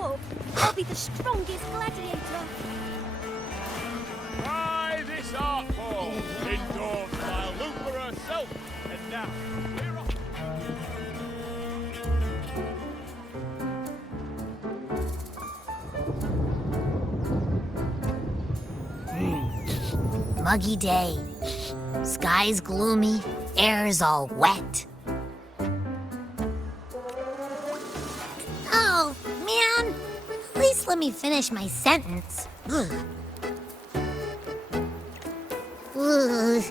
grow up, I'll be the strongest gladiator. Try this art form, endorsed by Lupa herself. And now, we're off. Muggy day. Sky's gloomy, air's all wet. Oh, man. At least let me finish my sentence. Ugh. Ugh.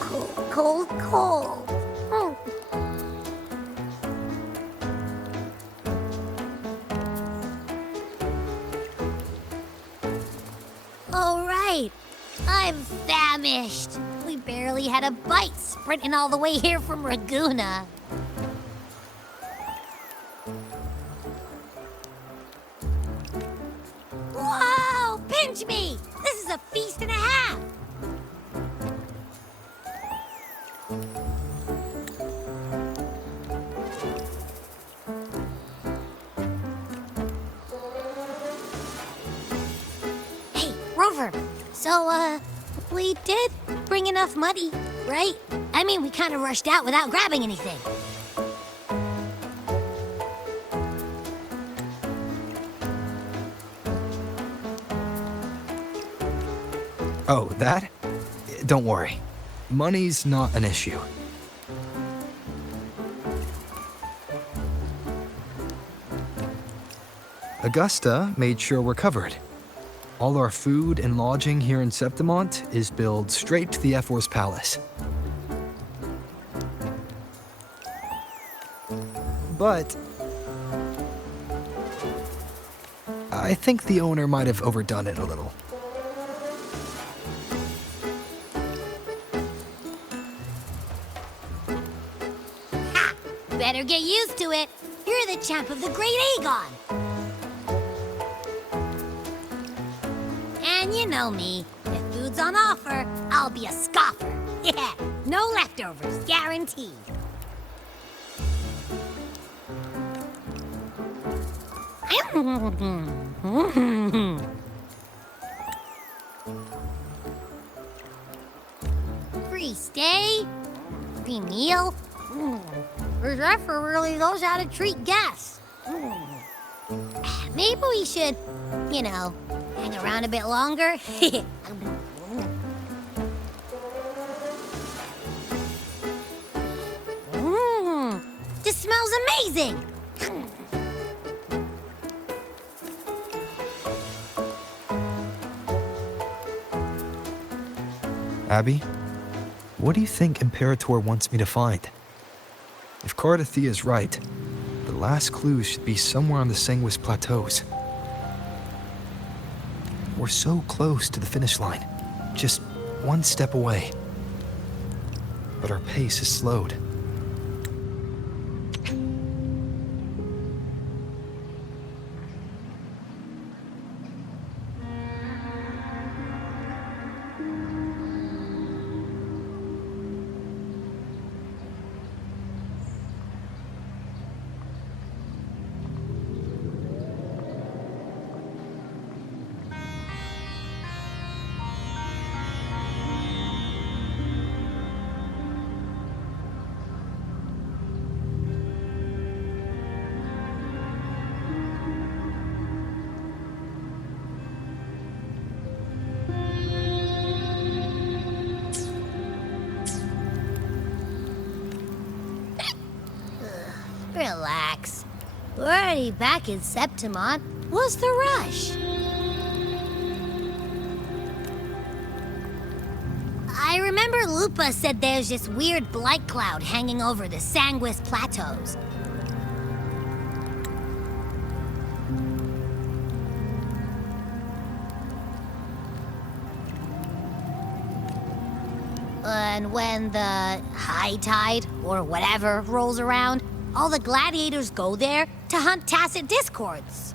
Cold, cold, cold. Oh. All right. I'm famished. We barely had a bite sprinting all the way here from Ragusa. Whoa! Pinch me! This is a feast and a half! Hey, Rover. So, we did bring enough money, right? I mean, we kind of rushed out without grabbing anything. Oh, that? Don't worry. Money's not an issue. Augusta made sure we're covered. All our food and lodging here in Septimont is billed straight to the Ephor's palace. But I think the owner might have overdone it a little. Ha! Better get used to it. You're the champ of the Great Aegon. And you know me. If food's on offer, I'll be a scoffer. Yeah, no leftovers, guaranteed. Free stay? Free meal? This Ephor really knows how to treat guests. Maybe we should, you know, hang around a bit longer. This smells amazing! Abby, what do you think Imperator wants me to find? If Cardathea's right, the last clue should be somewhere on the Sanguis Plateaus. We're so close to the finish line, just one step away. But our pace has slowed. Relax. We're already back in Septimont. What's the rush? I remember Lupa said there's this weird blight cloud hanging over the Sanguis Plateaus. And when the high tide, or whatever, rolls around, all the gladiators go there to hunt tacit discords.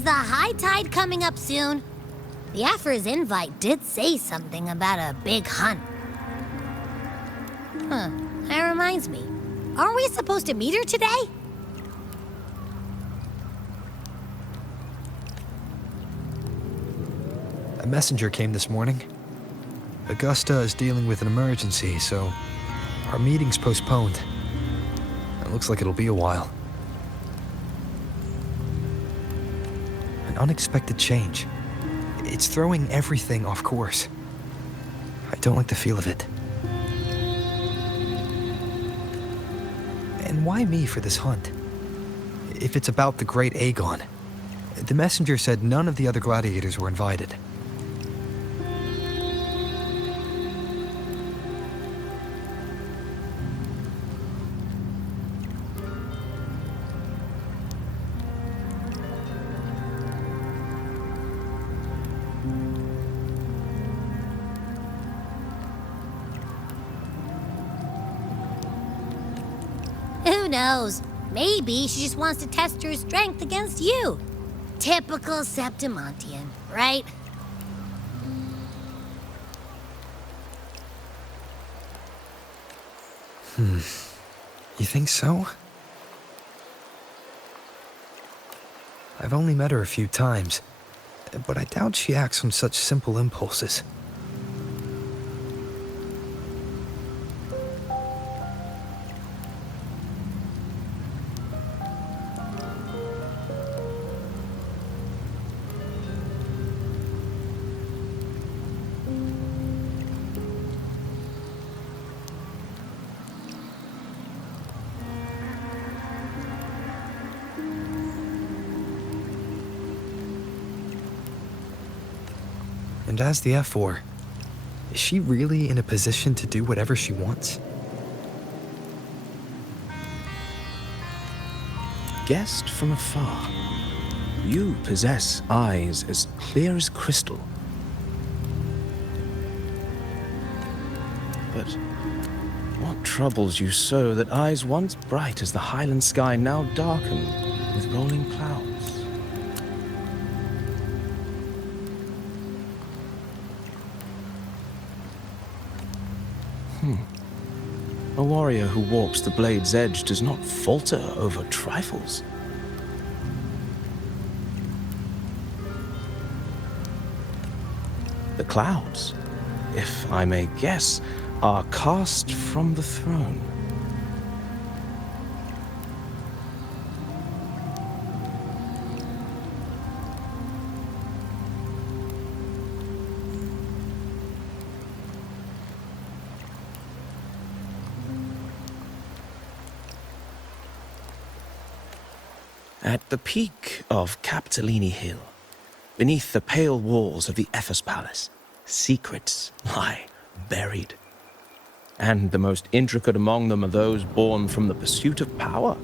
Is the high tide coming up soon? The Ephor's invite did say something about a big hunt. Huh, that reminds me. Aren't we supposed to meet her today? A messenger came this morning. Augusta is dealing with an emergency, so our meeting's postponed. It looks like it'll be a while. An unexpected change. It's throwing everything off course. I don't like the feel of it. And why me for this hunt? If it's about the great Aegon. The messenger said none of the other gladiators were invited. Who knows? Maybe she just wants to test her strength against you. Typical Septimontian, right? You think so? I've only met her a few times, but I doubt she acts on such simple impulses. And as the Ephor, is she really in a position to do whatever she wants? Guest from afar, you possess eyes as clear as crystal. But what troubles you so that eyes once bright as the highland sky now darken with rolling clouds? A warrior who walks the blade's edge does not falter over trifles. The clouds, if I may guess, are cast from the throne. At the peak of Capitolini Hill, beneath the pale walls of the Ephor's palace, secrets lie buried. And the most intricate among them are those born from the pursuit of power.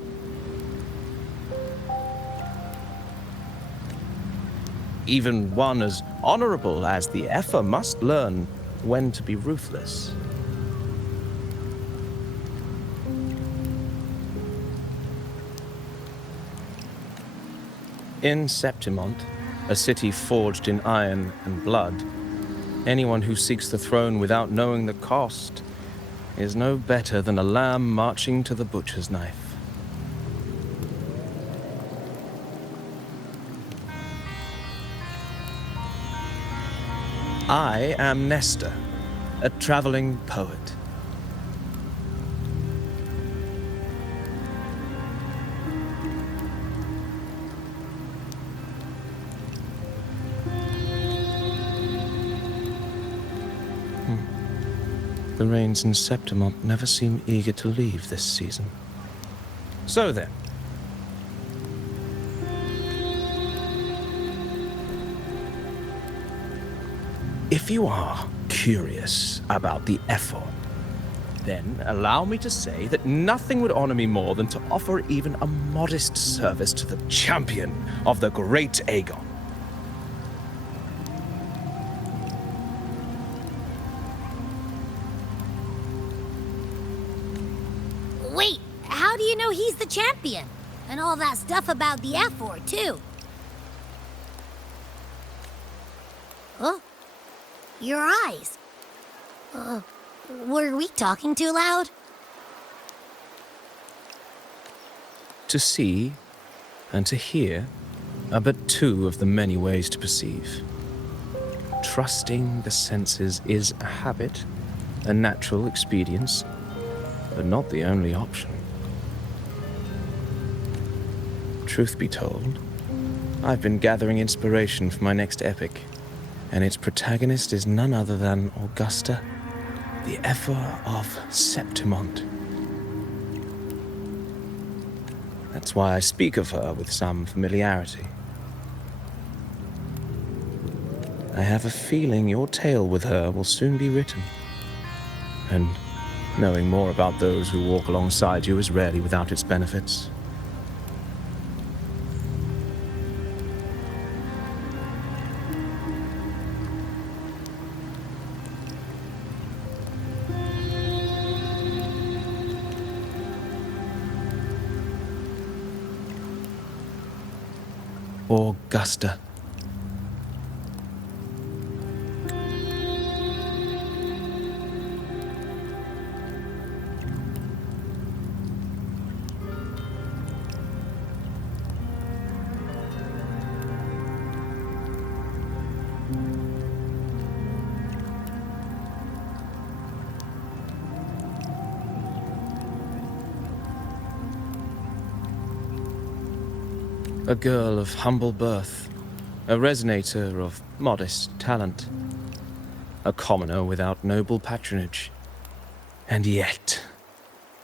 Even one as honorable as the Ephor must learn when to be ruthless. In Septimont, a city forged in iron and blood, anyone who seeks the throne without knowing the cost is no better than a lamb marching to the butcher's knife. I am Nestor, a traveling poet. The rains in Septimont never seem eager to leave this season. So then. If you are curious about the Ephor, then allow me to say that nothing would honor me more than to offer even a modest service to the champion of the great Aegon. Wait, how do you know he's the champion? And all that stuff about the Ephor, too? Your eyes. Were we talking too loud? To see and to hear are but two of the many ways to perceive. Trusting the senses is a habit, a natural expedience, but not the only option. Truth be told, I've been gathering inspiration for my next epic, and its protagonist is none other than Augusta, the Ephor of Septimont. That's why I speak of her with some familiarity. I have a feeling your tale with her will soon be written. And knowing more about those who walk alongside you is rarely without its benefits. Augusta. A girl of humble birth, a resonator of modest talent, a commoner without noble patronage. And yet,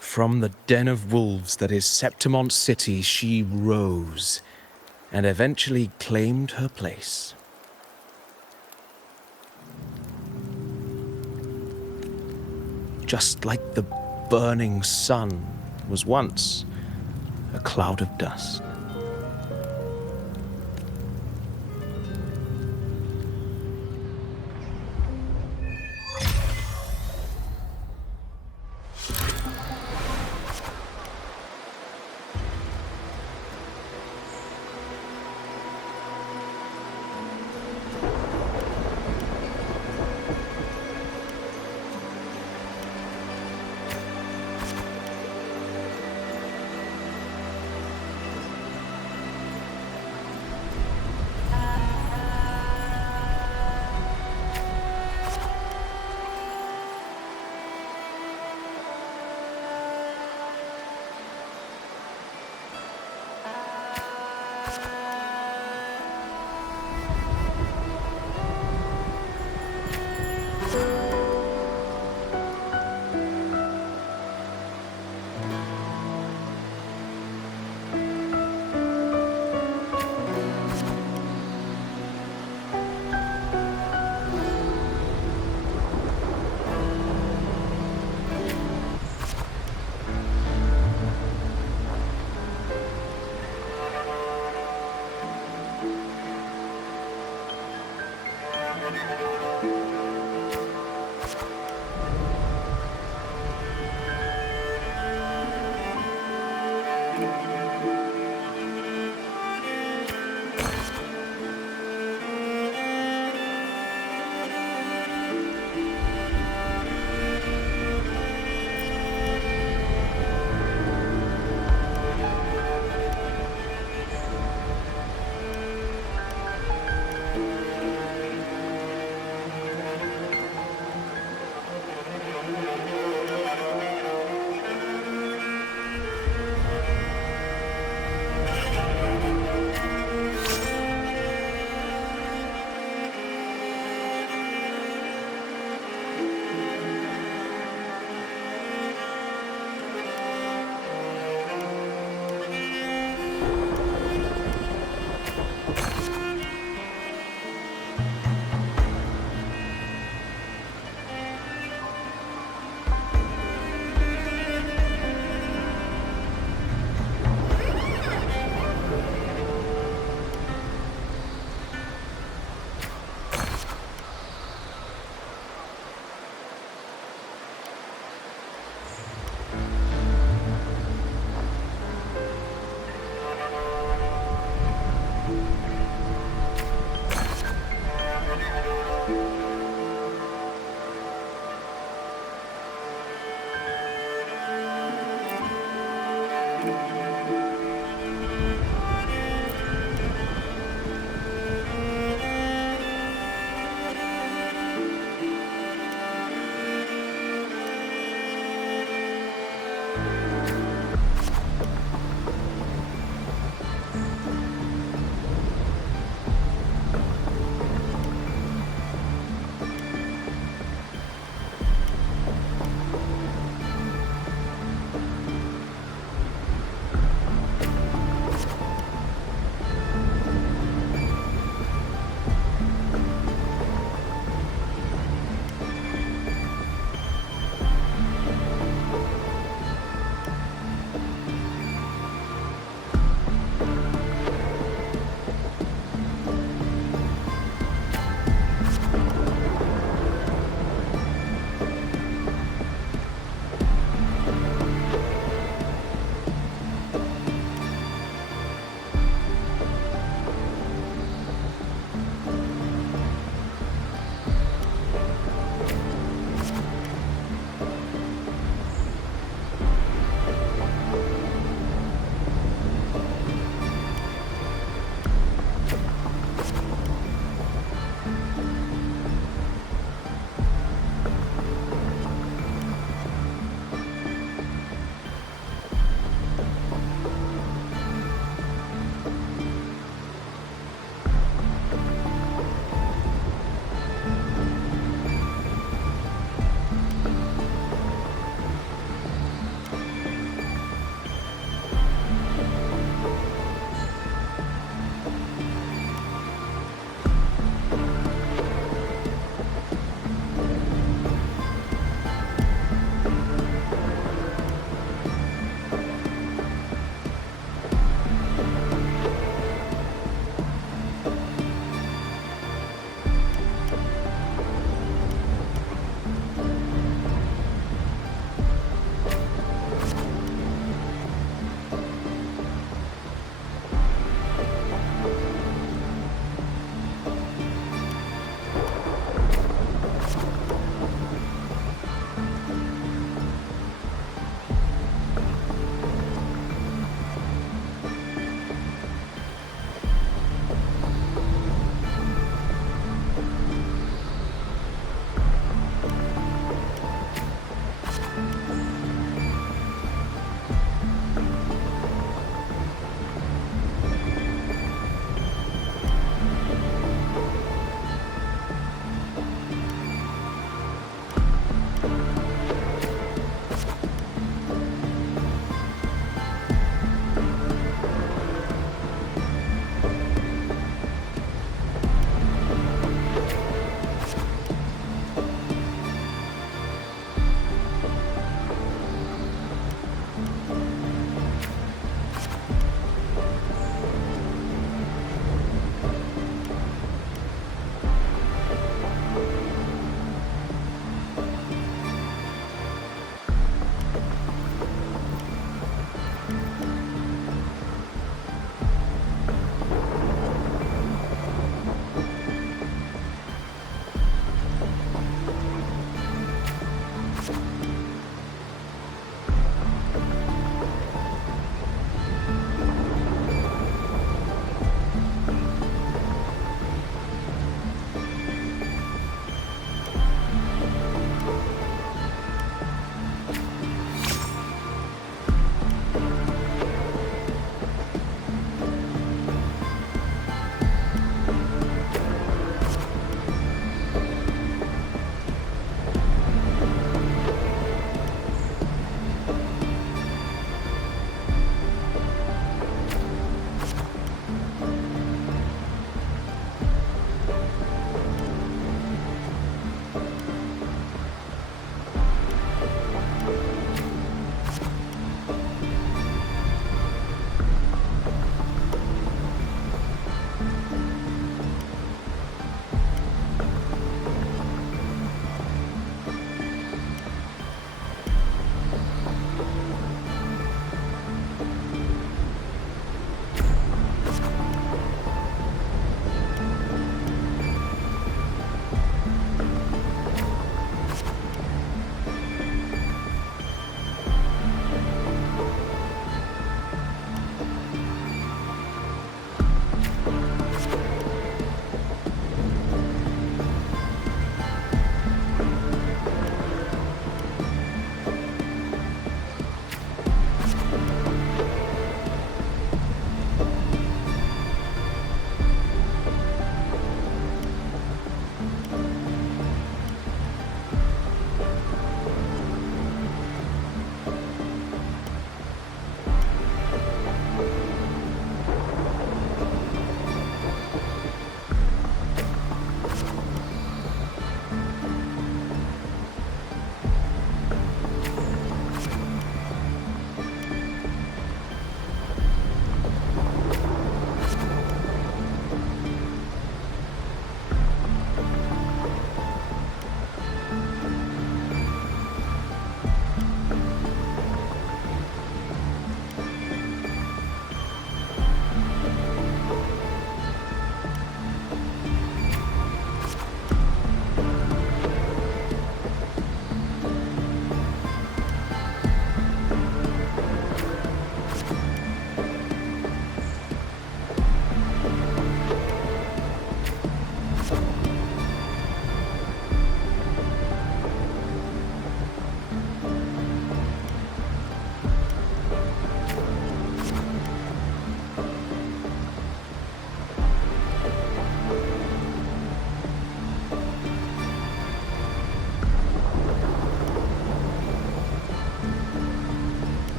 from the den of wolves that is Septimont City, she rose and eventually claimed her place. Just like the burning sun was once a cloud of dust.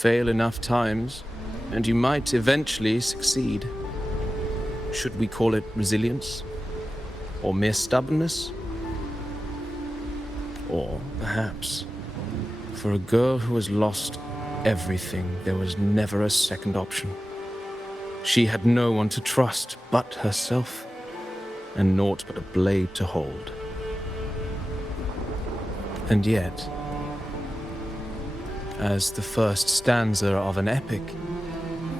fail enough times, and you might eventually succeed. Should we call it resilience? Or mere stubbornness? Or perhaps, for a girl who has lost everything, there was never a second option. She had no one to trust but herself, and naught but a blade to hold. And yet, as the first stanza of an epic,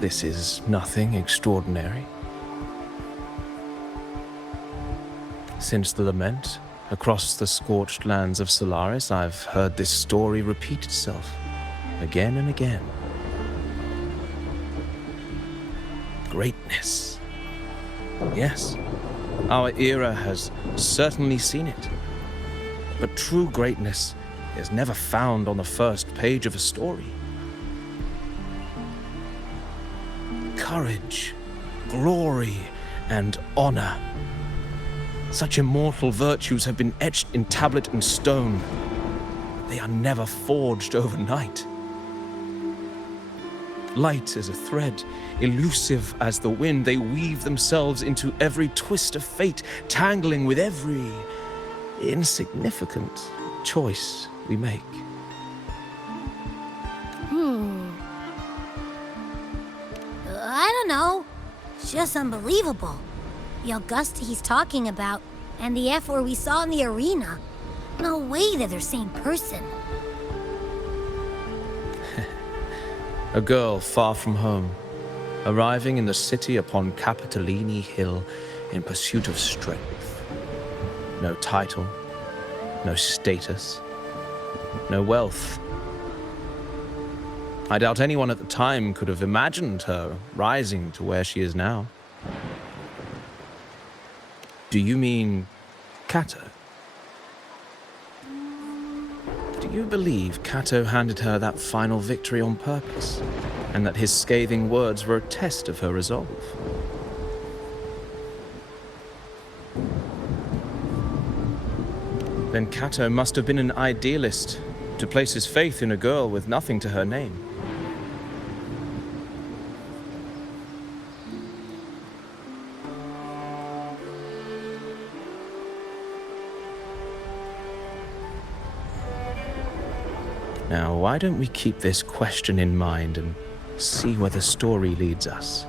this is nothing extraordinary. Since the lament across the scorched lands of Solaris, I've heard this story repeat itself again and again. Greatness. Yes, our era has certainly seen it. But true greatness is never found on the first page of a story. Courage, glory, and honor. Such immortal virtues have been etched in tablet and stone. They are never forged overnight. Light as a thread, elusive as the wind, they weave themselves into every twist of fate, tangling with every insignificant choice we make. I don't know. It's just unbelievable. The Augusta he's talking about, and the Ephor we saw in the arena. No way they're the same person. A girl far from home, arriving in the city upon Capitolini Hill in pursuit of strength. No title, no status, no wealth. I doubt anyone at the time could have imagined her rising to where she is now. Do you mean Cato? Do you believe Cato handed her that final victory on purpose, and that his scathing words were a test of her resolve? Then Cato must have been an idealist to place his faith in a girl with nothing to her name. Now, why don't we keep this question in mind and see where the story leads us?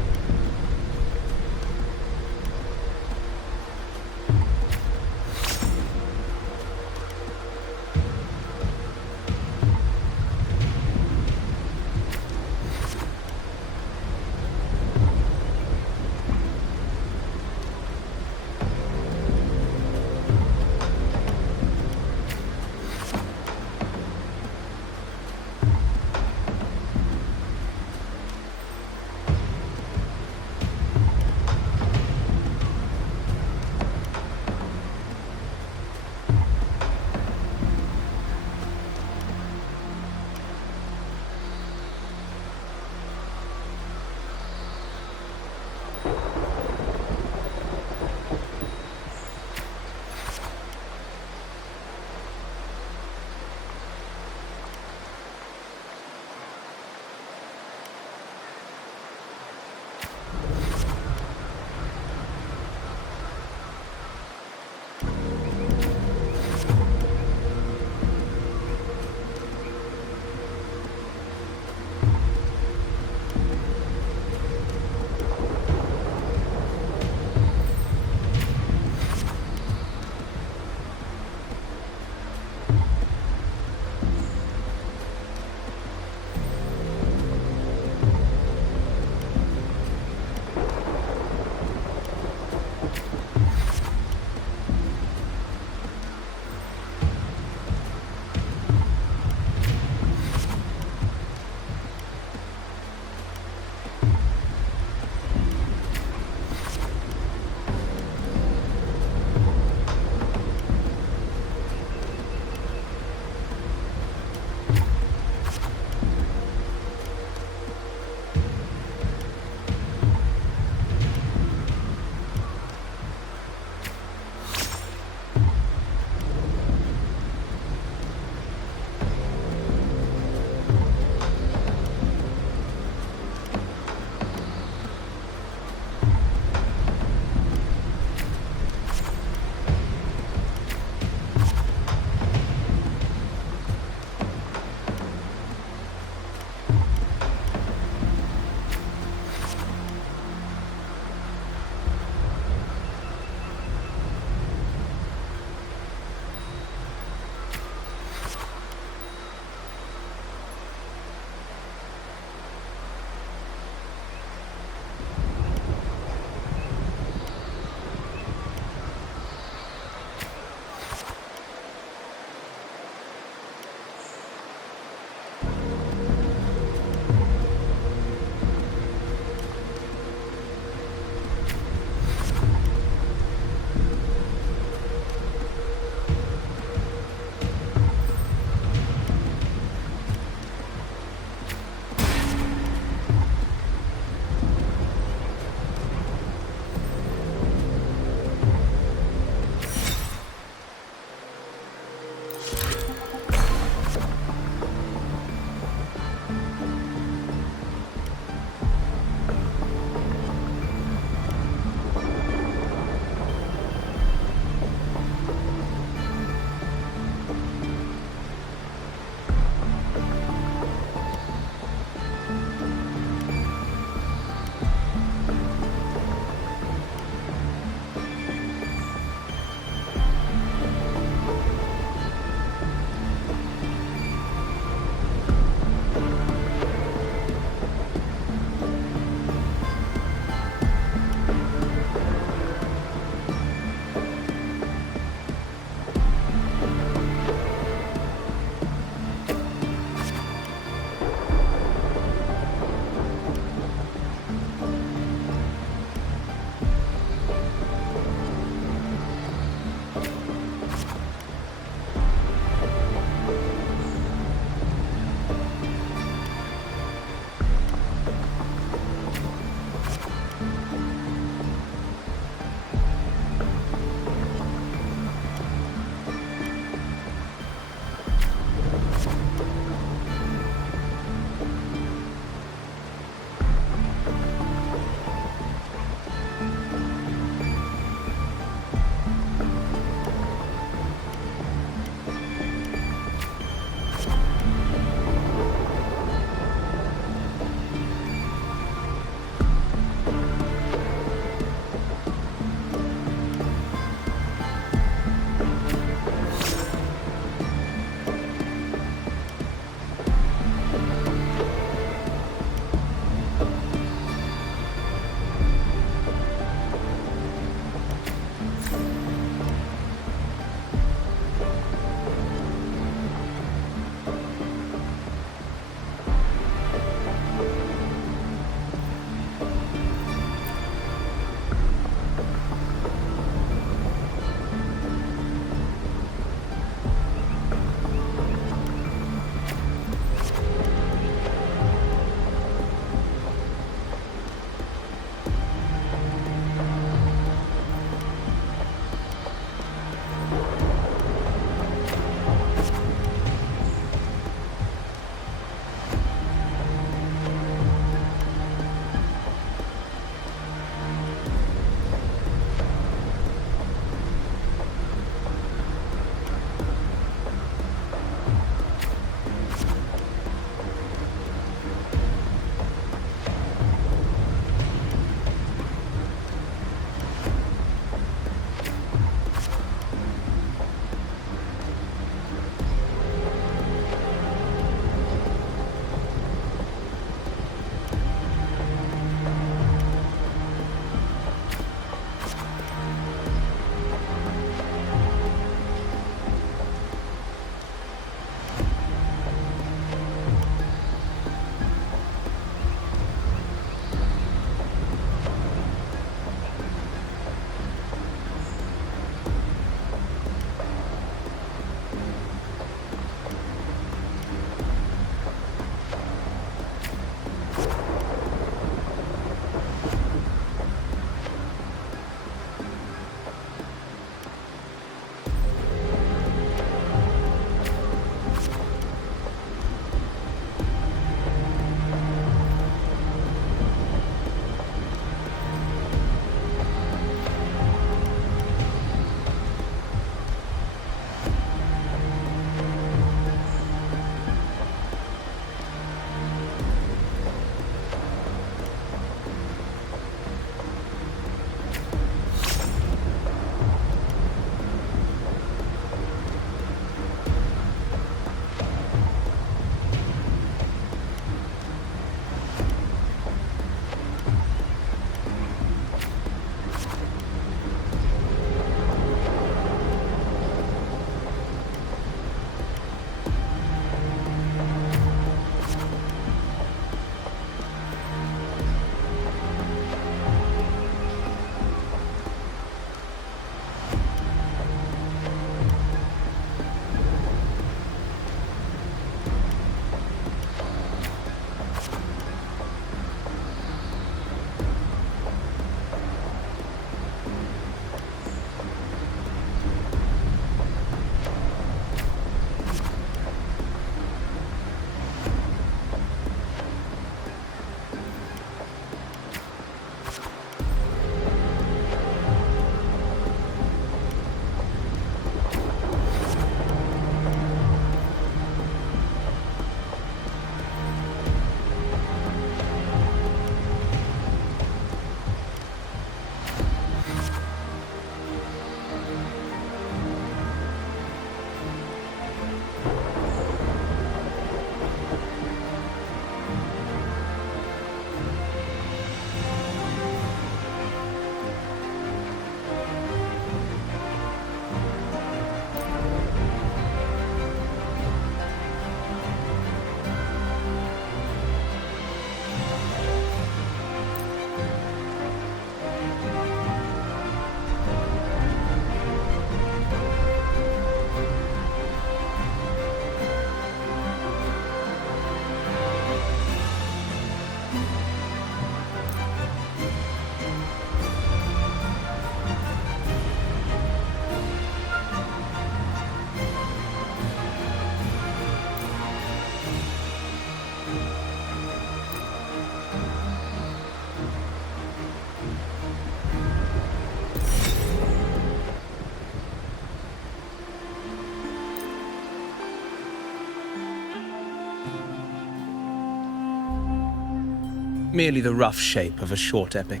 Merely the rough shape of a short epic.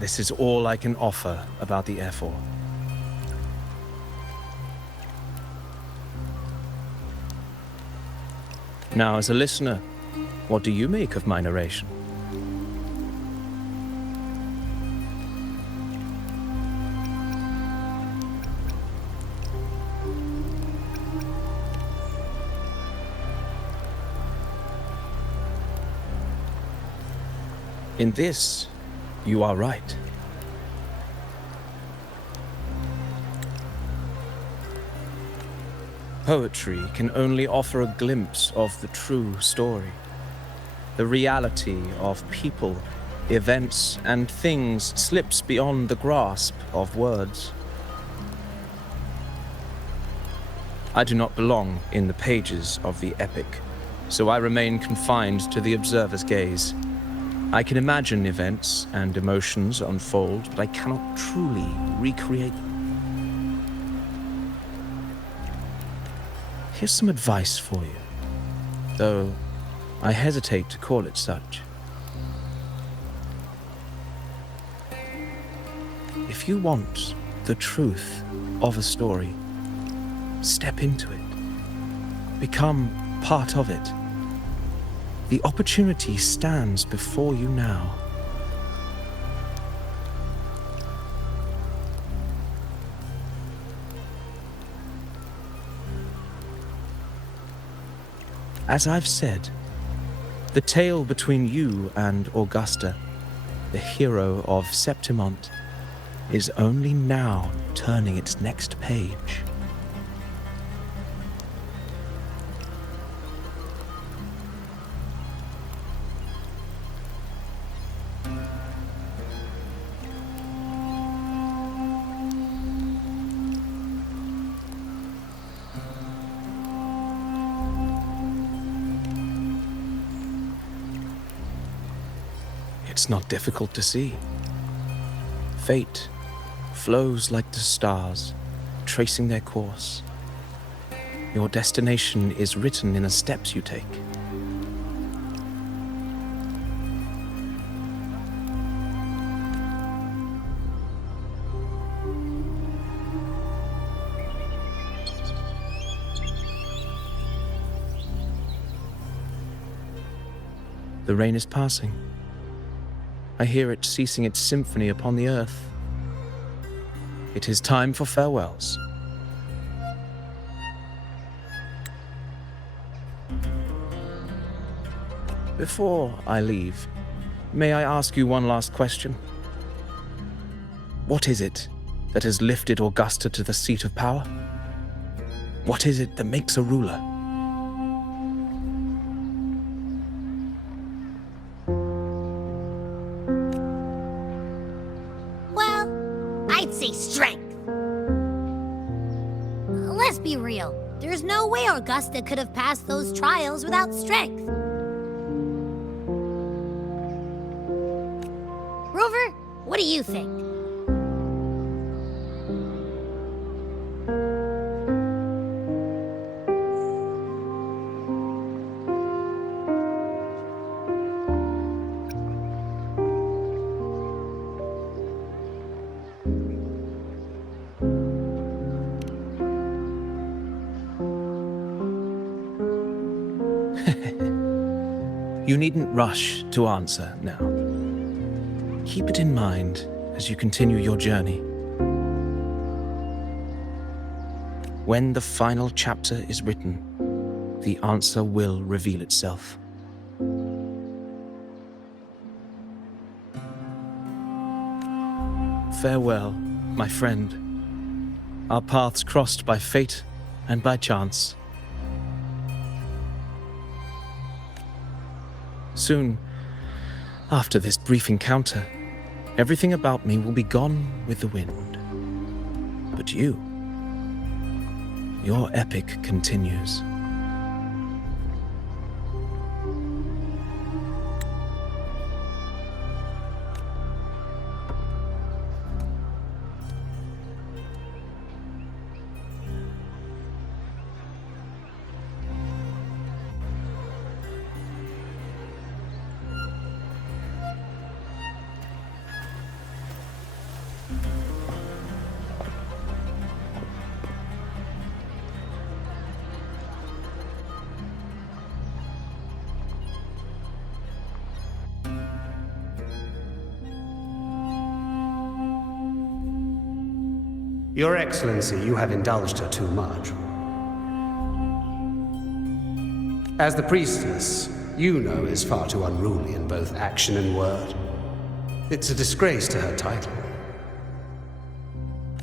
This is all I can offer about the Ephor. Now, as a listener, what do you make of my narration? In this, you are right. Poetry can only offer a glimpse of the true story. The reality of people, events, and things slips beyond the grasp of words. I do not belong in the pages of the epic, so I remain confined to the observer's gaze. I can imagine events and emotions unfold, but I cannot truly recreate them. Here's some advice for you, though I hesitate to call it such. If you want the truth of a story, step into it. Become part of it. The opportunity stands before you now. As I've said, the tale between you and Augusta, the hero of Septimont, is only now turning its next page. It's not difficult to see. Fate flows like the stars, tracing their course. Your destination is written in the steps you take. The rain is passing. I hear it ceasing its symphony upon the earth. It is time for farewells. Before I leave, may I ask you one last question? What is it that has lifted Augusta to the seat of power? What is it that makes a ruler? I'd say strength. Let's be real. There's no way Augusta could have passed those trials without strength. Rover, what do you think? You needn't rush to answer now. Keep it in mind as you continue your journey. When the final chapter is written, the answer will reveal itself. Farewell, my friend. Our paths crossed by fate and by chance. Soon, after this brief encounter, everything about me will be gone with the wind. But you, your epic continues. Your Excellency, you have indulged her too much. As the priestess, Iuno is far too unruly in both action and word. It's a disgrace to her title.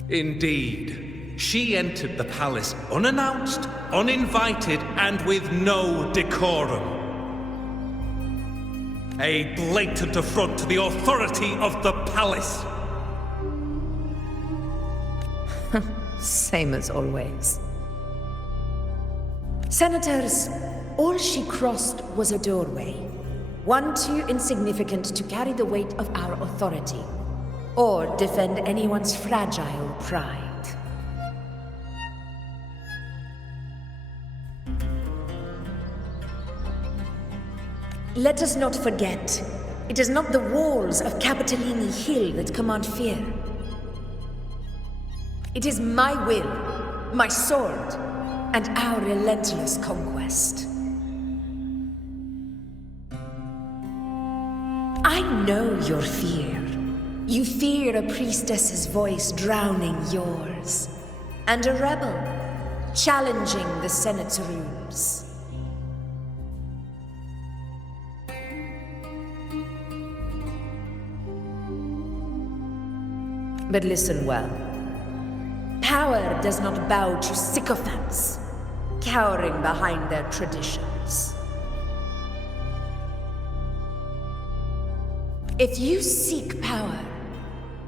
Indeed. She entered the palace unannounced, uninvited, and with no decorum. A blatant affront to the authority of the palace. Same as always. Senators, all she crossed was a doorway. One too insignificant to carry the weight of our authority, or defend anyone's fragile pride. Let us not forget, it is not the walls of Capitolini Hill that command fear. It is my will, my sword, and our relentless conquest. I know your fear. You fear a priestess's voice drowning yours, and a rebel challenging the Senate's rules. But listen well. Power does not bow to sycophants, cowering behind their traditions. If you seek power,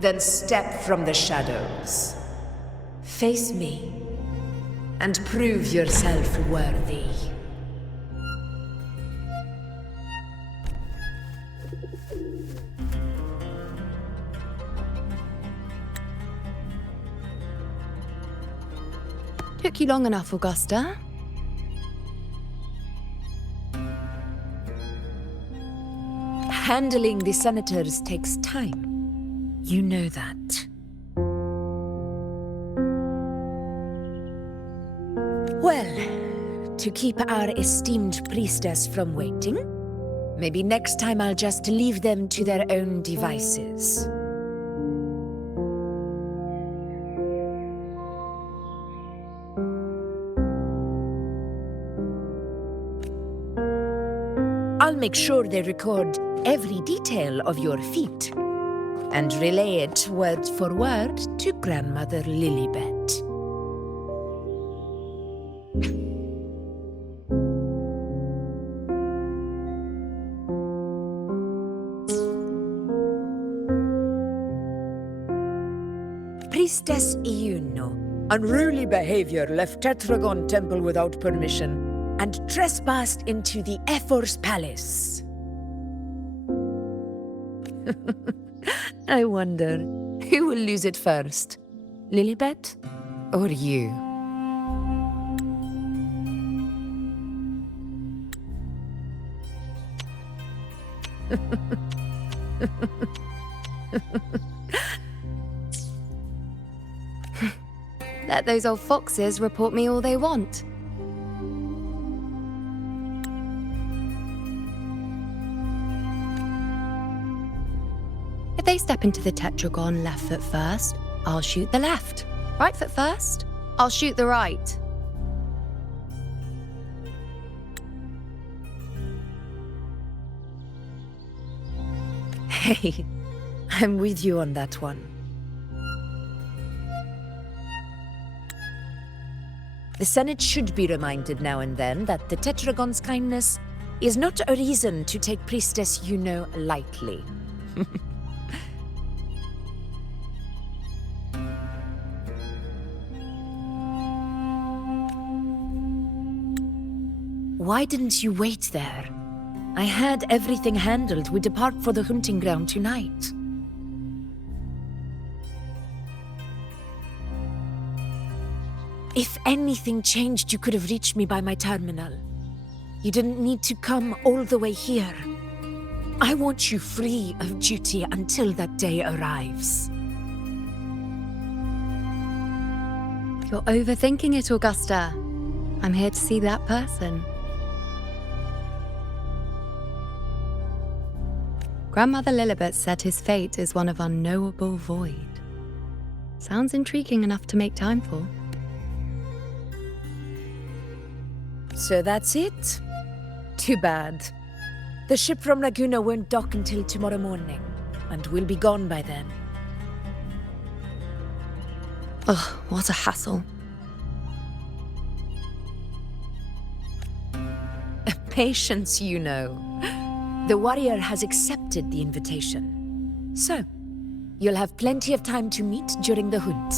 then step from the shadows. Face me, and prove yourself worthy. Took you long enough, Augusta. Handling the senators takes time. You know that. Well, to keep our esteemed priestess from waiting, maybe next time I'll just leave them to their own devices. I'll make sure they record every detail of your feat and relay it word for word to Grandmother Lilibet. Priestess Iuno. Unruly behavior left Tetragon Temple without permission and trespassed into the Ephor's palace. I wonder, who will lose it first? Lilibet or you? Let those old foxes report me all they want. If they step into the tetragon left foot first, I'll shoot the left. Right foot first, I'll shoot the right. Hey, I'm with you on that one. The Senate should be reminded now and then that the Tetragon's kindness is not a reason to take Priestess Iuno lightly. Why didn't you wait there? I had everything handled. We depart for the hunting ground tonight. If anything changed, you could have reached me by my terminal. You didn't need to come all the way here. I want you free of duty until that day arrives. You're overthinking it, Augusta. I'm here to see that person. Grandmother Lilibet said his fate is one of unknowable void. Sounds intriguing enough to make time for. So that's it? Too bad. The ship from Laguna won't dock until tomorrow morning, and we'll be gone by then. Ugh, what a hassle. Patience, you know. The warrior has accepted the invitation. So, you'll have plenty of time to meet during the hunt.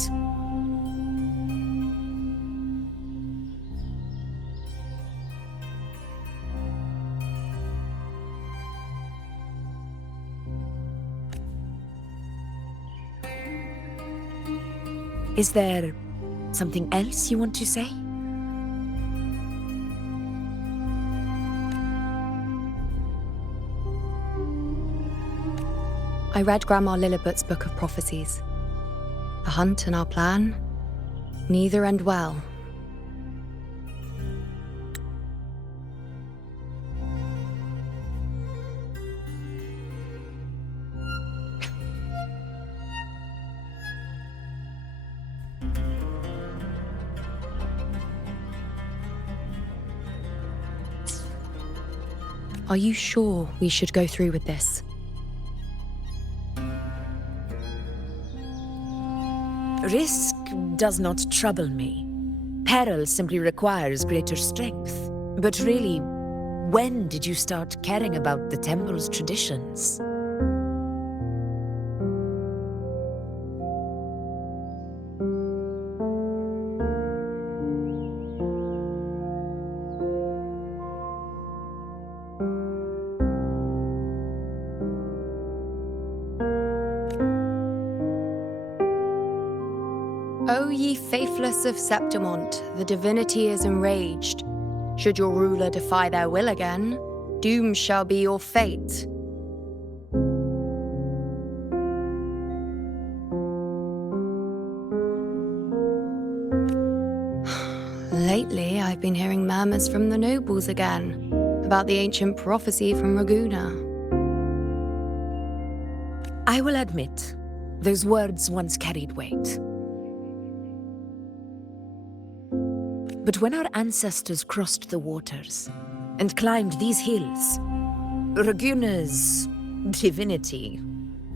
Is there something else you want to say? I read Grandma Lillibut's Book of Prophecies. The hunt and our plan, neither end well. Are you sure we should go through with this? Risk does not trouble me. Peril simply requires greater strength. But really, when did you start caring about the temple's traditions? O ye faithless of Septimont, the divinity is enraged. Should your ruler defy their will again, doom shall be your fate. Lately, I've been hearing murmurs from the nobles again, about the ancient prophecy from Laguna. I will admit, those words once carried weight. But when our ancestors crossed the waters and climbed these hills, Laguna's divinity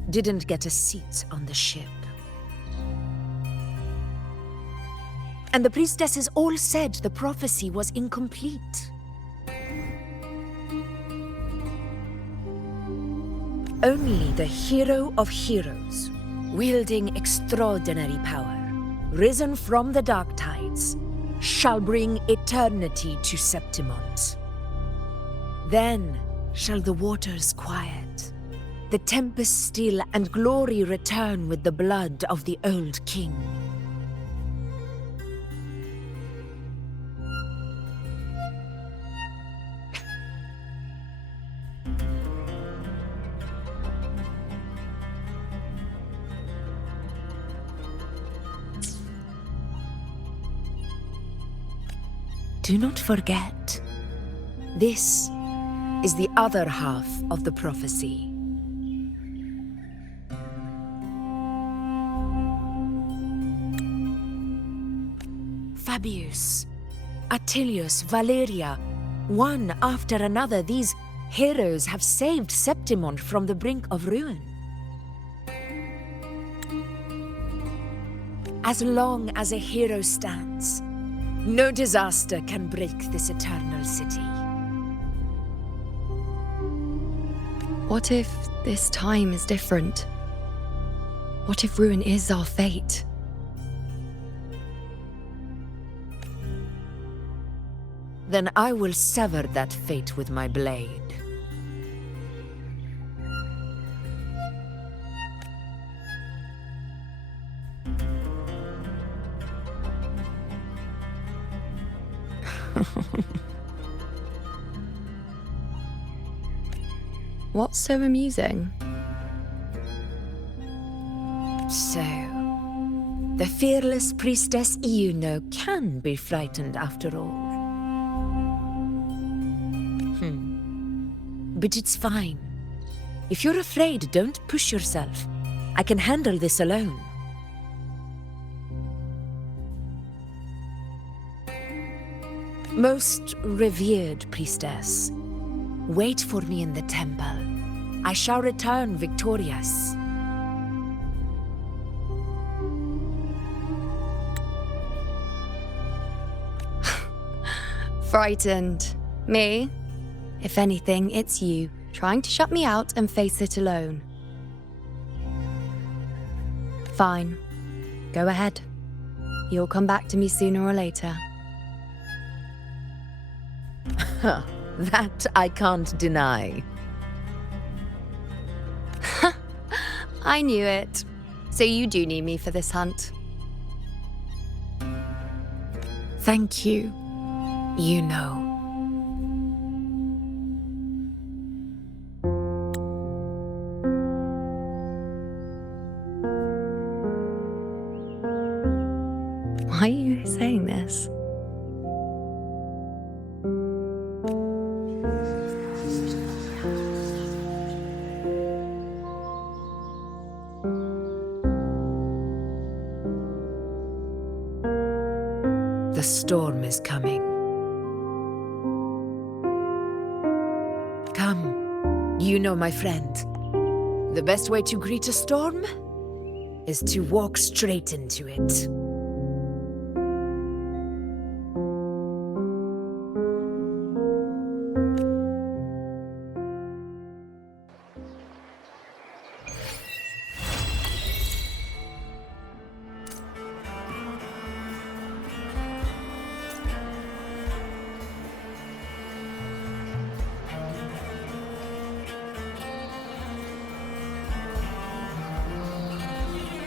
didn't get a seat on the ship. And the priestesses all said the prophecy was incomplete. Only the hero of heroes, wielding extraordinary power, risen from the dark tides, shall bring eternity to Septimont. Then shall the waters quiet, the tempest still, and glory return with the blood of the old king. Do not forget, this is the other half of the prophecy. Fabius, Attilius, Valeria, one after another, these heroes have saved Septimont from the brink of ruin. As long as a hero stands, no disaster can break this eternal city. What if this time is different? What if ruin is our fate? Then I will sever that fate with my blade. What's so amusing? So, the fearless priestess Iuno can be frightened after all. But it's fine. If you're afraid, don't push yourself. I can handle this alone. Most revered priestess, wait for me in the temple. I shall return victorious. Frightened. Me? If anything, it's you, trying to shut me out and face it alone. Fine. Go ahead. You'll come back to me sooner or later. That I can't deny. I knew it. So you do need me for this hunt. Thank you. You know. Why are you saying this? The storm is coming. Come, you know, my friend. The best way to greet a storm is to walk straight into it.